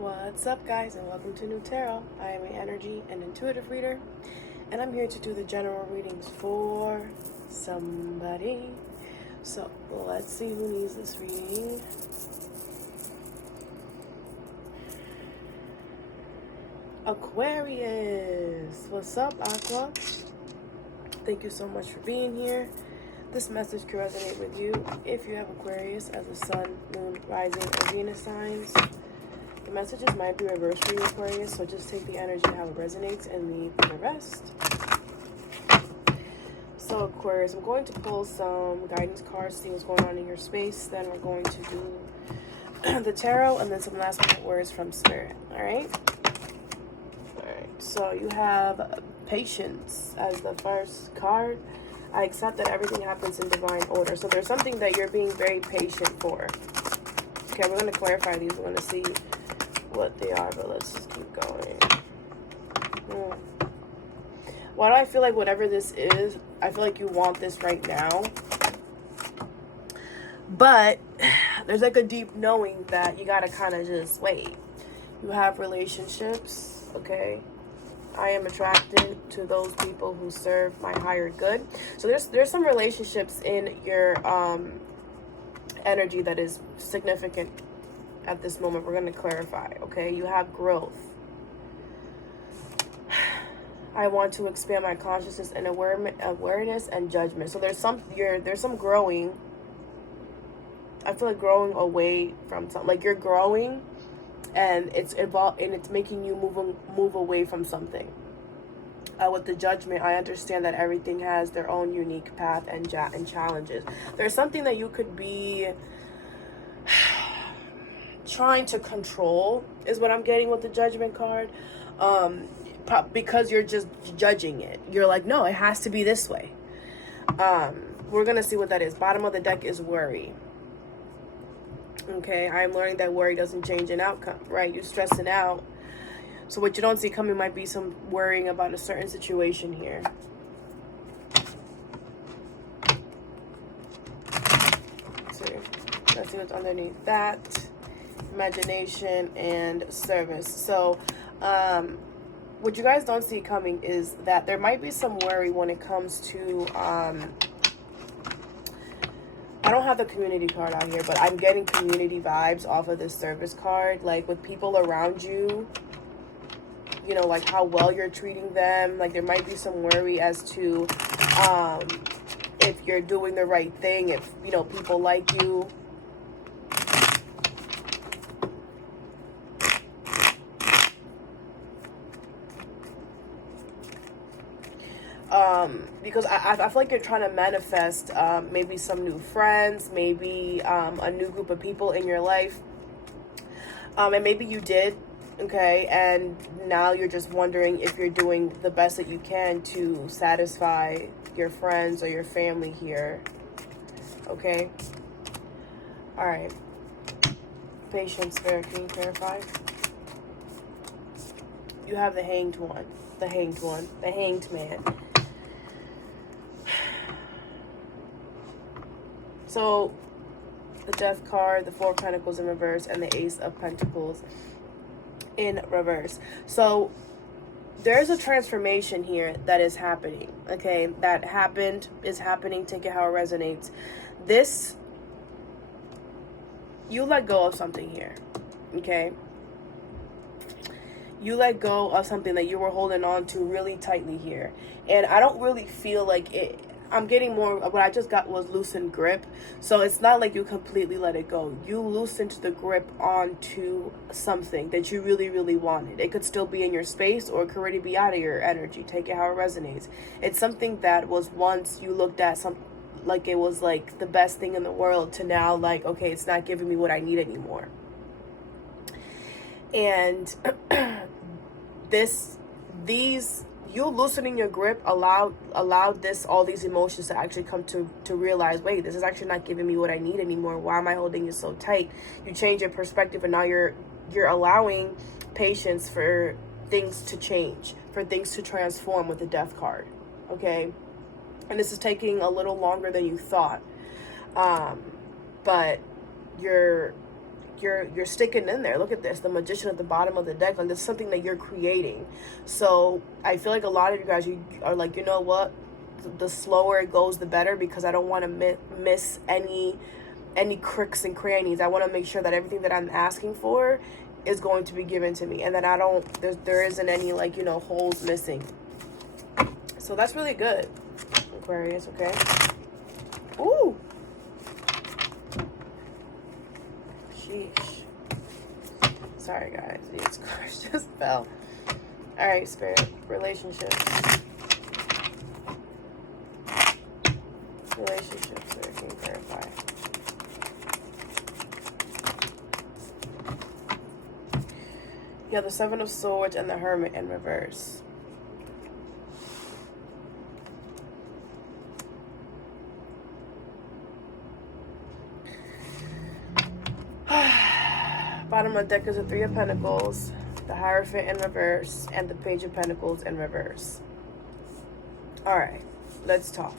What's up, guys, and welcome to New Tarot. I am an energy and intuitive reader, and I'm here to do the general readings for somebody. So let's see who needs this reading. Aquarius. What's up, Aqua? Thank you so much for being here. This message can resonate with you if you have Aquarius as a sun, moon, rising, or Venus signs. The messages might be reversed for you, Aquarius, so just take the energy how it resonates and leave the rest. So, Aquarius, I'm going to pull some guidance cards, see what's going on in your space. Then we're going to do the tarot and then some last minute words from Spirit. All right? All right. So you have patience as the first card. I accept that everything happens in divine order. So there's something that you're being very patient for. Okay, we're going to clarify these. We're going to see what they are, but let's just keep going. Why do I feel like whatever this is, I feel like you want this right now, but there's like a deep knowing that you gotta kind of just wait. You have relationships, okay? I am attracted to those people who serve my higher good. So there's some relationships in your energy that is significant at this moment. We're going to clarify, okay? You have growth. I want to expand my consciousness and awareness and judgment. So there's some growing. I feel like growing away from something. Like you're growing and it's involved and it's making you move away from something. With the judgment, I understand that everything has their own unique path and challenges. There's something that you could be trying to control is what I'm getting with the judgment card, because you're just judging it. You're like, no, it has to be this way. We're gonna see what that is. Bottom of the deck is worry. Okay, I'm learning that worry doesn't change an outcome, right? You're stressing out, so what you don't see coming might be some worrying about a certain situation here. Let's see what's underneath that. Imagination and service. So what you guys don't see coming is that there might be some worry when it comes to I don't have the community card out here, but I'm getting community vibes off of this service card, like with people around you, you know, like how well you're treating them. Like there might be some worry as to if you're doing the right thing, if you know people like you. Because I feel like you're trying to manifest maybe some new friends, maybe a new group of people in your life. And maybe you did, okay? And now you're just wondering if you're doing the best that you can to satisfy your friends or your family here, okay? All right. Patience, Spirit, can you clarify? You have the hanged one, the hanged man. So, the Death card, the Four of Pentacles in reverse, and the Ace of Pentacles in reverse. So, there's a transformation here that is happening, okay? That happened, is happening, take it how it resonates. This, you let go of something here, okay? You let go of something that you were holding on to really tightly here. And I don't really feel like it. I'm getting more, what I just got was loosened grip. So it's not like you completely let it go. You loosened the grip onto something that you really, really wanted. It could still be in your space or it could already be out of your energy. Take it how it resonates. It's something that was once you looked at like it was like the best thing in the world to now like, okay, it's not giving me what I need anymore. And you loosening your grip allowed all these emotions to actually come to realize, wait, this is actually not giving me what I need anymore. Why am I holding it so tight? You change your perspective, and now you're allowing patience for things to change, for things to transform with the Death card, okay? And this is taking a little longer than you thought, but you're like you're sticking in there. Look at this, the Magician at the bottom of the deck. Like, this is something that you're creating. So I feel like a lot of you guys, you are like, you know what, the slower it goes, the better, because I don't want to miss any cricks and crannies. I want to make sure that everything that I'm asking for is going to be given to me, and that I don't, there isn't any, like, you know, holes missing. So that's really good, Aquarius. Okay. Ooh. Sheesh. Sorry, guys. These cards just fell. All right, Spirit. Relationships. Relationships. So I can clarify. You have the Seven of Swords and the Hermit in reverse. Bottom of the deck is the Three of Pentacles, the Hierophant in reverse, and the Page of Pentacles in reverse. All right, let's talk.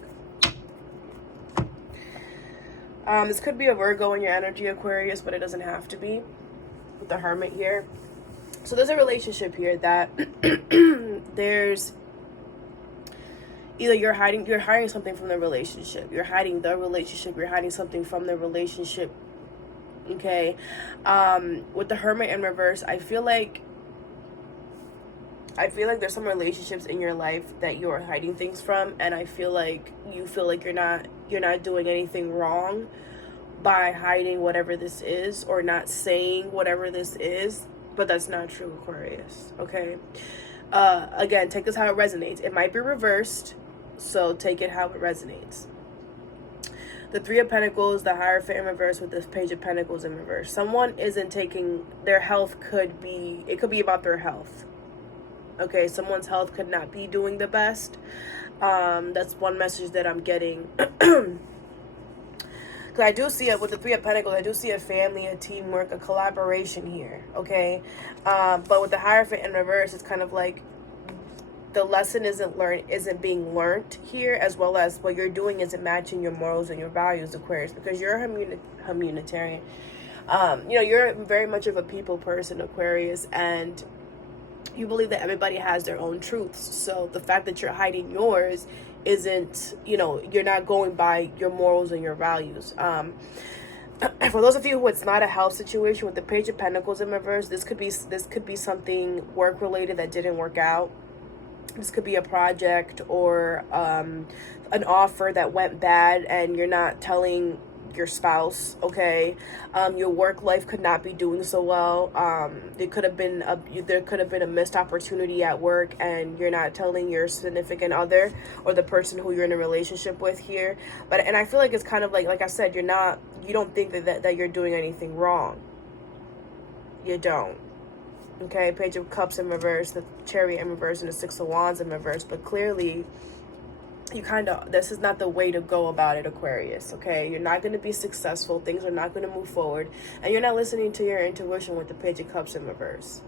This could be a Virgo in your energy, Aquarius, but it doesn't have to be, with the Hermit here. So there's a relationship here that there's either you're hiding something from the relationship. You're hiding the relationship. You're hiding something from the relationship. Okay. With the Hermit in reverse, I feel like there's some relationships in your life that you're hiding things from, and I feel like you're not doing anything wrong by hiding whatever this is, or not saying whatever this is, but that's not true, Aquarius. Okay. Again, take this how it resonates. It might be reversed, so take it how it resonates. The Three of Pentacles, the Hierophant in reverse with the Page of Pentacles in reverse. Someone isn't taking their health, it could be about their health. Okay, someone's health could not be doing the best. That's one message that I'm getting. Because I do see it with the Three of Pentacles, I do see a family, a teamwork, a collaboration here. Okay, but with the Hierophant in reverse, it's kind of like the lesson isn't being learned here, as well as what you're doing isn't matching your morals and your values, Aquarius, because you're a humanitarian. You know, you're very much of a people person, Aquarius, and you believe that everybody has their own truths. So the fact that you're hiding yours isn't, you know, you're not going by your morals and your values. For those of you who it's not a health situation, with the Page of Pentacles in reverse, this could be something work related that didn't work out. This could be a project or an offer that went bad, and you're not telling your spouse. Okay, your work life could not be doing so well. There could have been a missed opportunity at work, and you're not telling your significant other or the person who you're in a relationship with here. And I feel like it's kind of like I said, you don't think that you're doing anything wrong. You don't. Okay, Page of Cups in reverse, the Chariot in reverse, and the Six of Wands in reverse. But clearly, this is not the way to go about it, Aquarius. Okay, you're not going to be successful. Things are not going to move forward. And you're not listening to your intuition with the Page of Cups in reverse.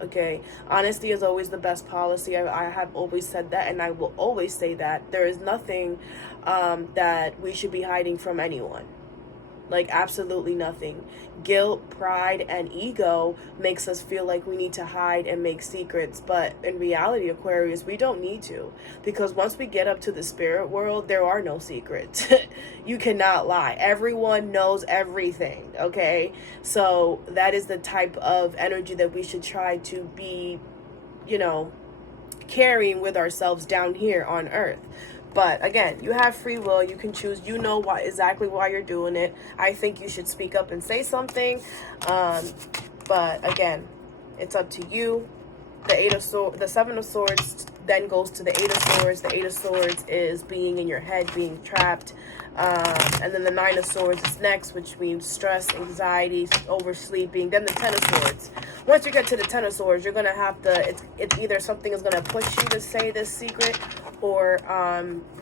Okay, honesty is always the best policy. I have always said that, and I will always say that. There is nothing that we should be hiding from anyone. Like, absolutely nothing. Guilt, pride, and ego makes us feel like we need to hide and make secrets. But in reality, Aquarius, we don't need to. Because once we get up to the spirit world, there are no secrets. You cannot lie. Everyone knows everything, okay? So that is the type of energy that we should try to be, you know, carrying with ourselves down here on Earth. But again, you have free will. You can choose. You know exactly why you're doing it. I think you should speak up and say something. But again, it's up to you. The Seven of Swords then goes to the Eight of Swords. The Eight of Swords is being in your head, being trapped. And then the Nine of Swords is next, which means stress, anxiety, oversleeping. Then the Ten of Swords. Once you get to the Ten of Swords, you're going to have to, it's either something is going to push you to say this secret, or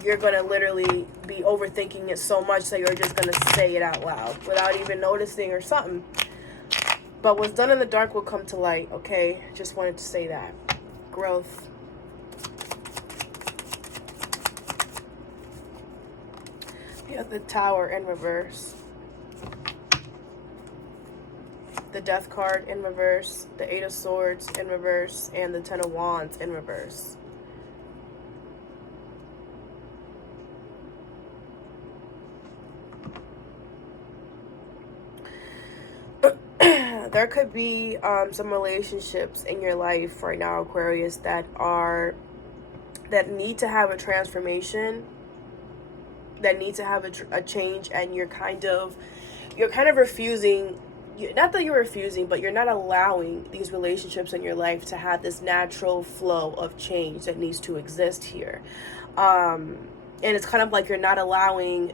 you're going to literally be overthinking it so much that you're just going to say it out loud without even noticing or something. But what's done in the dark will come to light, okay? Just wanted to say that. Growth. You have the Tower in reverse. the Death card in reverse, the Eight of Swords in reverse, and the Ten of Wands in reverse. There could be some relationships in your life right now, Aquarius, that need to have a transformation, that need to have a change, and you're kind of refusing. Not that you're refusing, but you're not allowing these relationships in your life to have this natural flow of change that needs to exist here. And it's kind of like you're not allowing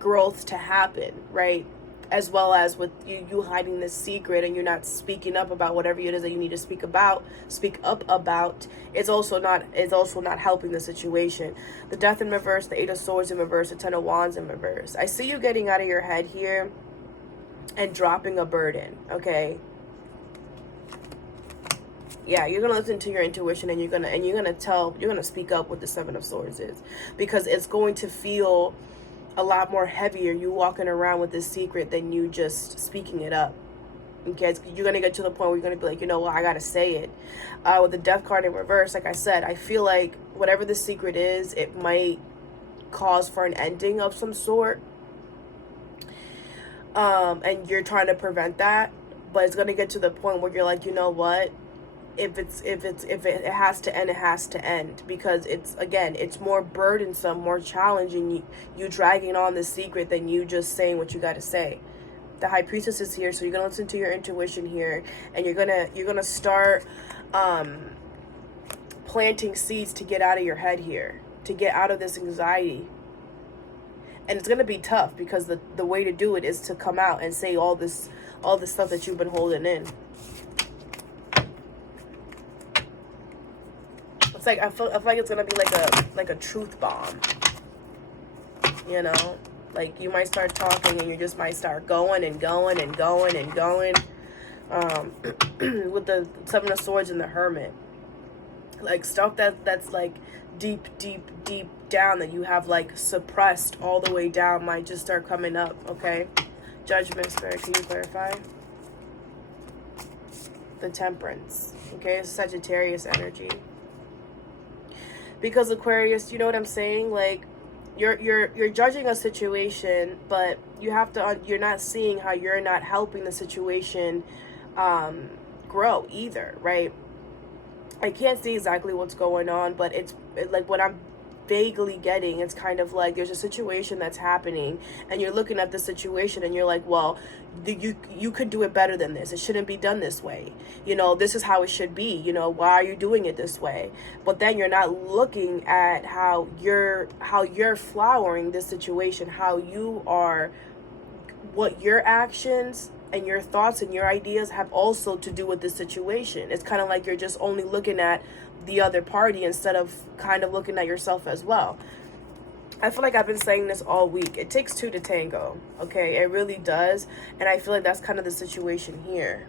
growth to happen, right? As well as with you hiding this secret, and you're not speaking up about whatever it is that you need to speak up about. It's also not helping the situation. The Death in reverse, the Eight of Swords in reverse, the Ten of Wands in reverse. I see you getting out of your head here and dropping a burden, yeah, you're gonna listen to your intuition, and you're gonna speak up what the Seven of Swords is, because it's going to feel a lot more heavier you walking around with this secret than you just speaking it up. Okay, you're gonna get to the point where you're gonna be like, you know what, I gotta say it. With the Death card in reverse, like I said, I feel like whatever the secret is, it might cause for an ending of some sort. And you're trying to prevent that, but it's gonna get to the point where you're like, you know what, if it has to end, it has to end, because it's more burdensome, more challenging, you dragging on this secret than you just saying what you got to say. The High Priestess is here, so you're gonna listen to your intuition here, and you're gonna start planting seeds to get out of your head here, to get out of this anxiety. And it's gonna be tough, because the way to do it is to come out and say all this stuff that you've been holding in. Like I feel like it's gonna be like a truth bomb, you know, like you might start talking and you just might start going and going and going and going. With the Seven of Swords and the Hermit, like stuff that's like deep down, that you have like suppressed all the way down, might just start coming up. Okay, Judgment, Spirit, can you clarify? The Temperance. Okay, it's Sagittarius energy. Because Aquarius, you know what I'm saying? Like you're judging a situation, but you're not seeing how you're not helping the situation grow either, right? I can't see exactly what's going on, but it's like what I'm vaguely getting, it's kind of like there's a situation that's happening, and you're looking at the situation and you're like, well, you could do it better than this. It shouldn't be done this way. You know, this is how it should be. You know, why are you doing it this way? But then you're not looking at how you're flowering this situation, how you are, what your actions and your thoughts and your ideas have also to do with this situation. It's kind of like you're just only looking at the other party instead of kind of looking at yourself as well. I feel like I've been saying this all week. It takes two to tango, okay? It really does. And I feel like that's kind of the situation here.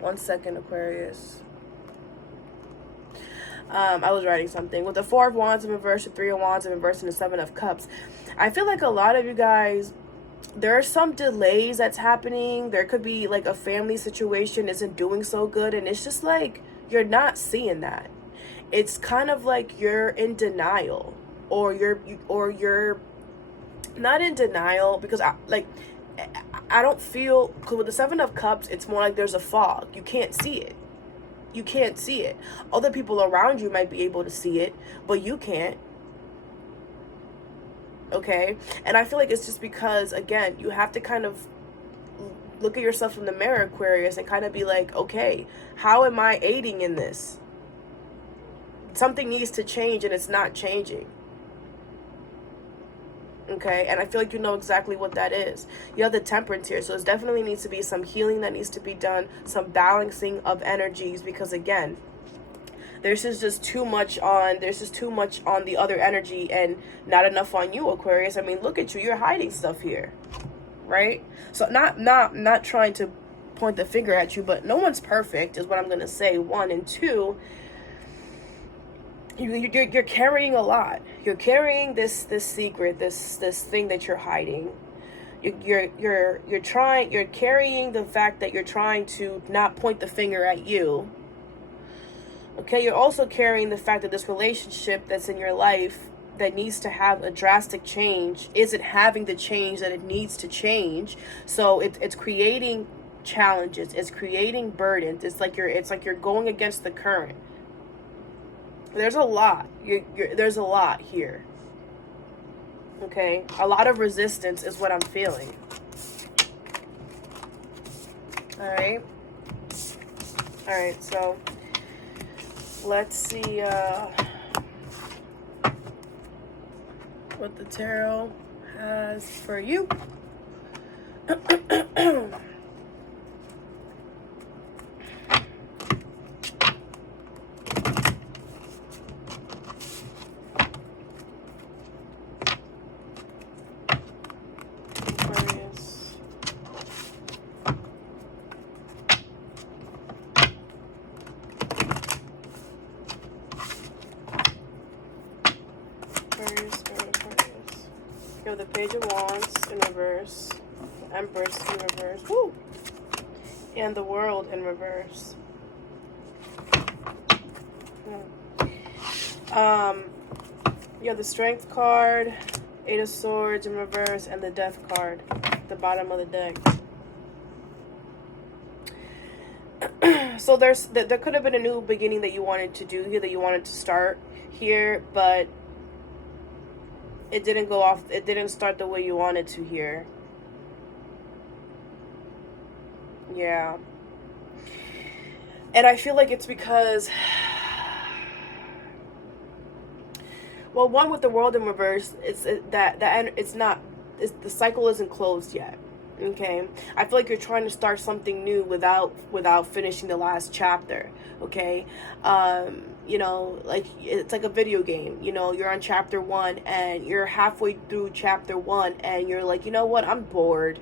1 second, Aquarius. I was writing something. With the Four of Wands in reverse, the Three of Wands in reverse, and the Seven of Cups, I feel like a lot of you guys, there are some delays that's happening. There could be like a family situation isn't doing so good, and it's just like you're not seeing that. It's kind of like you're in denial, or you're not in denial, because I don't feel, because with the Seven of Cups, it's more like there's a fog. You can't see it. You can't see it. Other people around you might be able to see it, but you can't. Okay? And I feel like it's just because, again, you have to kind of look at yourself in the mirror, Aquarius, and kind of be like, okay, how am I aiding in this? Something needs to change, and it's not changing. Okay, and I feel like you know exactly what that is. You have the Temperance here, so there definitely needs to be some healing that needs to be done, some balancing of energies, because again, there's just too much on the other energy and not enough on you, Aquarius. I mean, look at you, you're hiding stuff here, right? So not trying to point the finger at you, but no one's perfect is what I'm gonna say. 1 and 2. You're carrying a lot. You're carrying this secret, this thing that you're hiding. You're carrying the fact that you're trying to not point the finger at you. Okay, you're also carrying the fact that this relationship that's in your life that needs to have a drastic change isn't having the change that it needs to change. So it's creating challenges, it's creating burdens. It's like you're going against the current. There's a lot. There's a lot here. Okay, a lot of resistance is what I'm feeling. All right, so let's see what the tarot has for you. The Page of Wands in reverse, the Empress in reverse, woo, and the World in reverse. You have the Strength card, Eight of Swords in reverse, and the Death card at the bottom of the deck. So there could have been a new beginning that you wanted to do here, that you wanted to start here, but it didn't go off. It didn't start the way you wanted to here. Yeah. And I feel like it's because, well, one, with the World in reverse, it's the cycle isn't closed yet. Okay, I feel like you're trying to start something new without finishing the last chapter. Okay, you know, like it's like a video game. You know, you're on chapter 1 and you're halfway through chapter 1 and you're like, you know what, I'm bored.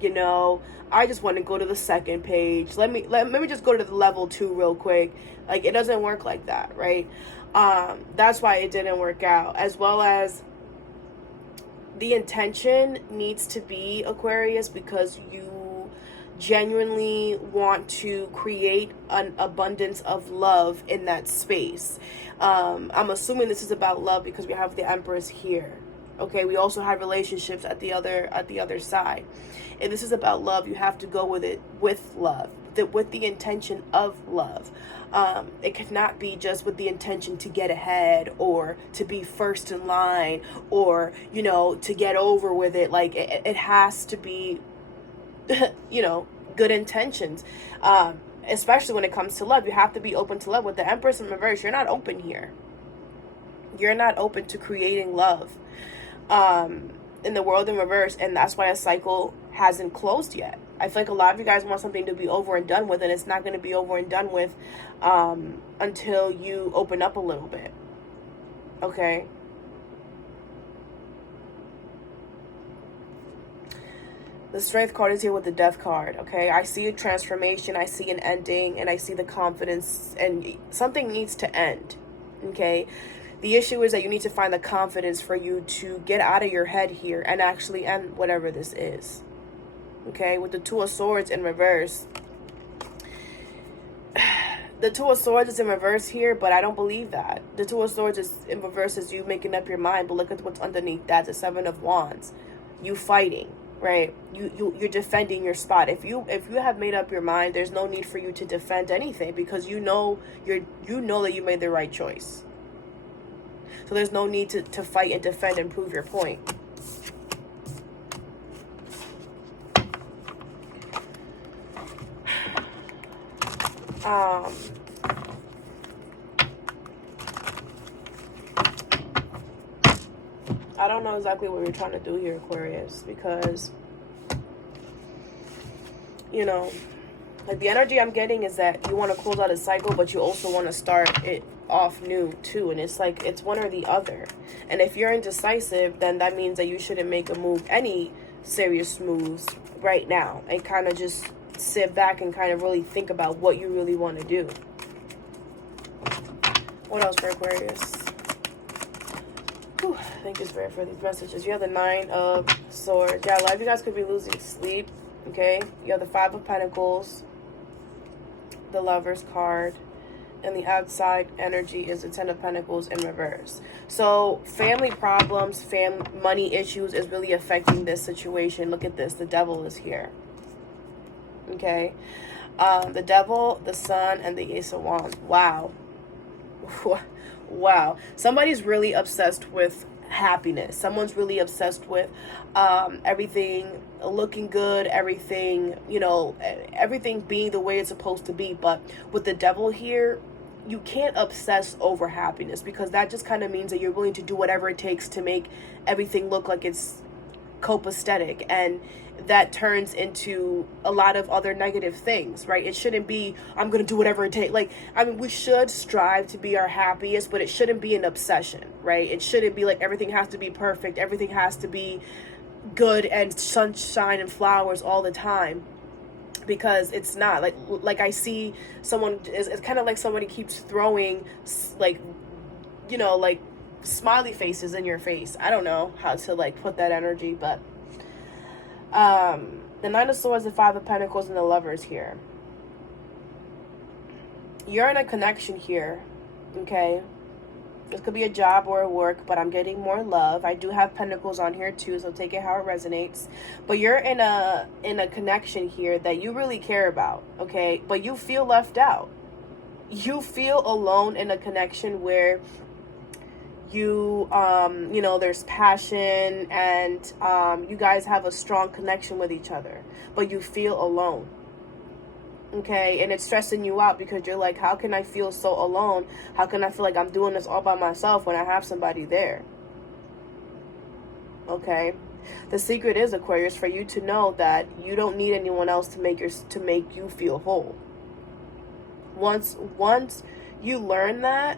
You know, I just want to go to the second page. Let me just go to the level 2 real quick. Like, it doesn't work like that, right? That's why it didn't work out. As well as the intention needs to be, Aquarius, because you genuinely want to create an abundance of love in that space. I'm assuming this is about love because we have the Empress here. Okay, we also have relationships at the other side. If this is about love, you have to go with it with love, with the intention of love. It cannot be just with the intention to get ahead or to be first in line or, you know, to get over with it. Like, it has to be, you know, good intentions. Especially when it comes to love, you have to be open to love. With the Empress in reverse, you're not open here. You're not open to creating love in the World in reverse, and that's why a cycle hasn't closed yet. I feel like a lot of you guys want something to be over and done with, and it's not going to be over and done with until you open up a little bit. Okay? The Strength card is here with the Death card. Okay? I see a transformation, I see an ending, and I see the confidence, and something needs to end. Okay? The issue is that you need to find the confidence for you to get out of your head here and actually end whatever this is. Okay, with the Two of Swords in reverse. The Two of Swords is in reverse here, but I don't believe that. The Two of Swords is in reverse as you making up your mind, but look at what's underneath that. The Seven of Wands. You fighting, right? You're defending your spot. If you have made up your mind, there's no need for you to defend anything because you know that you made the right choice. So there's no need to fight and defend and prove your point. I don't know exactly what you're trying to do here, Aquarius, because, you know, like the energy I'm getting is that you want to close out a cycle, but you also want to start it off new too. And it's like, it's one or the other. And if you're indecisive, then that means that you shouldn't make a move, any serious moves right now, and kind of just sit back and kind of really think about what you really want to do. What else for Aquarius? Whew, thank you, Spirit, for these messages. You have the 9 of Swords. Yeah, a lot of you guys could be losing sleep, okay? You have the 5 of Pentacles, the Lover's card, and the outside energy is the 10 of Pentacles in reverse. So family problems, money issues is really affecting this situation. Look at this. The Devil is here. Okay. The Devil, the Sun, and the Ace of Wands. Wow. Wow. Somebody's really obsessed with happiness. Someone's really obsessed with everything looking good, everything, you know, everything being the way it's supposed to be. But with the Devil here, you can't obsess over happiness, because that just kind of means that you're willing to do whatever it takes to make everything look like it's copacetic, and that turns into a lot of other negative things, right? It shouldn't be, I'm gonna do whatever it takes. Like, I mean, we should strive to be our happiest, but it shouldn't be an obsession, right? It shouldn't be like everything has to be perfect, everything has to be good and sunshine and flowers all the time, because it's not. Like I see someone, it's kind of like somebody keeps throwing, like, you know, like smiley faces in your face. I don't know how to like put that energy, but the 9 of Swords, the 5 of Pentacles, and the Lovers here. You're in a connection here, okay? This could be a job or a work, but I'm getting more love. I do have Pentacles on here too, so take it how it resonates. But you're in a connection here that you really care about, okay? But you feel left out. You feel alone in a connection where you you know, there's passion and you guys have a strong connection with each other, but you feel alone. Okay, and it's stressing you out because you're like, how can I feel so alone? How can I feel like I'm doing this all by myself when I have somebody there? Okay, the secret is, Aquarius, for you to know that you don't need anyone else to make you feel whole. Once you learn that,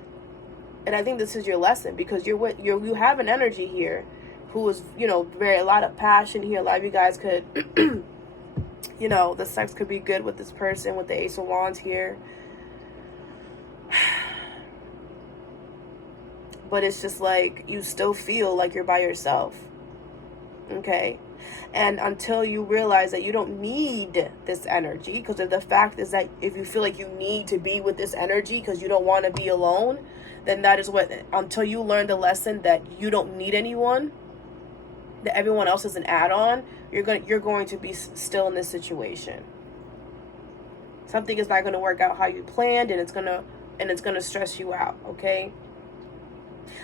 and I think this is your lesson, because you have an energy here who is, you know, a lot of passion here. A lot of you guys could you know, the sex could be good with this person, with the Ace of Wands here. But it's just like, you still feel like you're by yourself. Okay? And until you realize that you don't need this energy, because the fact is that if you feel like you need to be with this energy because you don't want to be alone, then that is what, until you learn the lesson that you don't need anyone, that everyone else is an add-on, you're going to be still in this situation. Something is not going to work out how you planned, and it's going to stress you out, okay?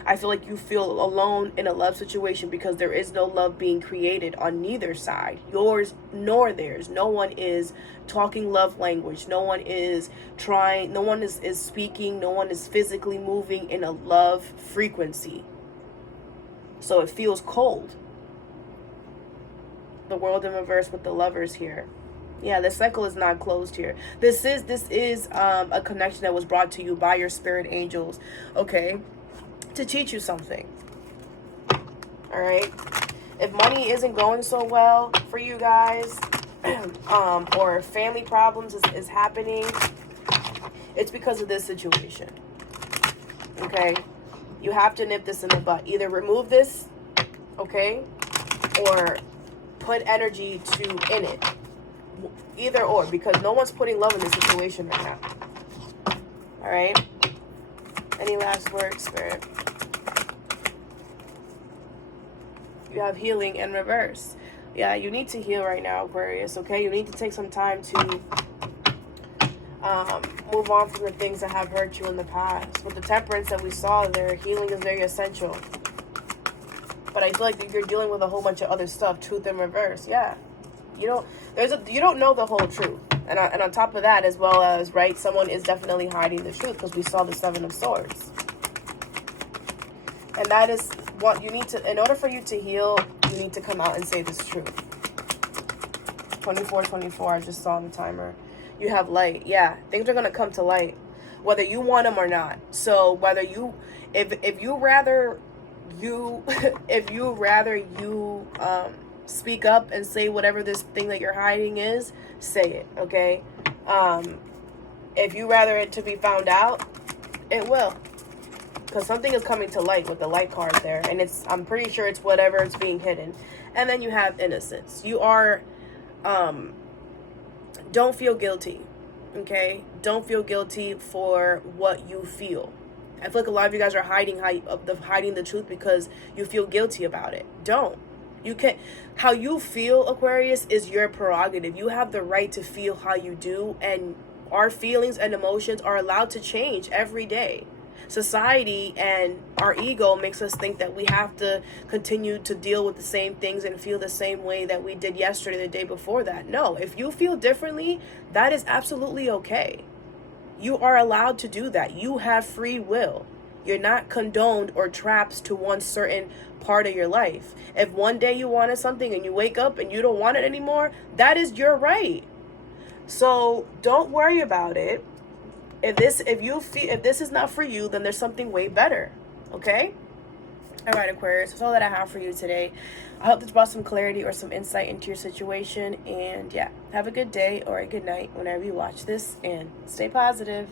I feel like you feel alone in a love situation because there is no love being created on neither side, yours nor theirs. No one is talking love language. No one is trying, no one is speaking, no one is physically moving in a love frequency. So it feels cold. The World in reverse with the Lovers here. Yeah, the cycle is not closed here. This is a connection that was brought to you by your spirit angels, okay, to teach you something. All right. If money isn't going so well for you guys, or family problems is happening, it's because of this situation. Okay, you have to nip this in the butt. Either remove this, okay, or put energy in it. Either or, because no one's putting love in this situation right now. All right. Any last words, Spirit? You have healing in reverse. Yeah, you need to heal right now, Aquarius, okay? You need to take some time to move on from the things that have hurt you in the past. With the Temperance that we saw there, healing is very essential. But I feel like you're dealing with a whole bunch of other stuff. Truth in reverse. Yeah. You don't know the whole truth. And on top of that, as well as, right, someone is definitely hiding the truth, because we saw the 7 of Swords. And that is what you need to, in order for you to heal, you need to come out and say this truth. 24, I just saw on the timer. You have light. Yeah, things are going to come to light, whether you want them or not. So whether you, if you rather you speak up and say whatever this thing that you're hiding is, say it, okay? If you rather it to be found out, it will. because something is coming to light with the light card there, and I'm pretty sure it's whatever is being hidden. And then you have innocence. You are, don't feel guilty, okay? Don't feel guilty for what you feel. I feel like a lot of you guys are hiding the truth because you feel guilty about it. Don't. You can't. How you feel, Aquarius, is your prerogative. You have the right to feel how you do, and our feelings and emotions are allowed to change every day. Society and our ego makes us think that we have to continue to deal with the same things and feel the same way that we did yesterday, the day before that. No, if you feel differently, that is absolutely okay. You are allowed to do that. You have free will. You're not condoned or trapped to one certain part of your life. If one day you wanted something and you wake up and you don't want it anymore, that is your right. So don't worry about it. If this is not for you, then there's something way better. Okay? All right, Aquarius, that's all that I have for you today. I hope this brought some clarity or some insight into your situation. And yeah, have a good day or a good night whenever you watch this, and stay positive.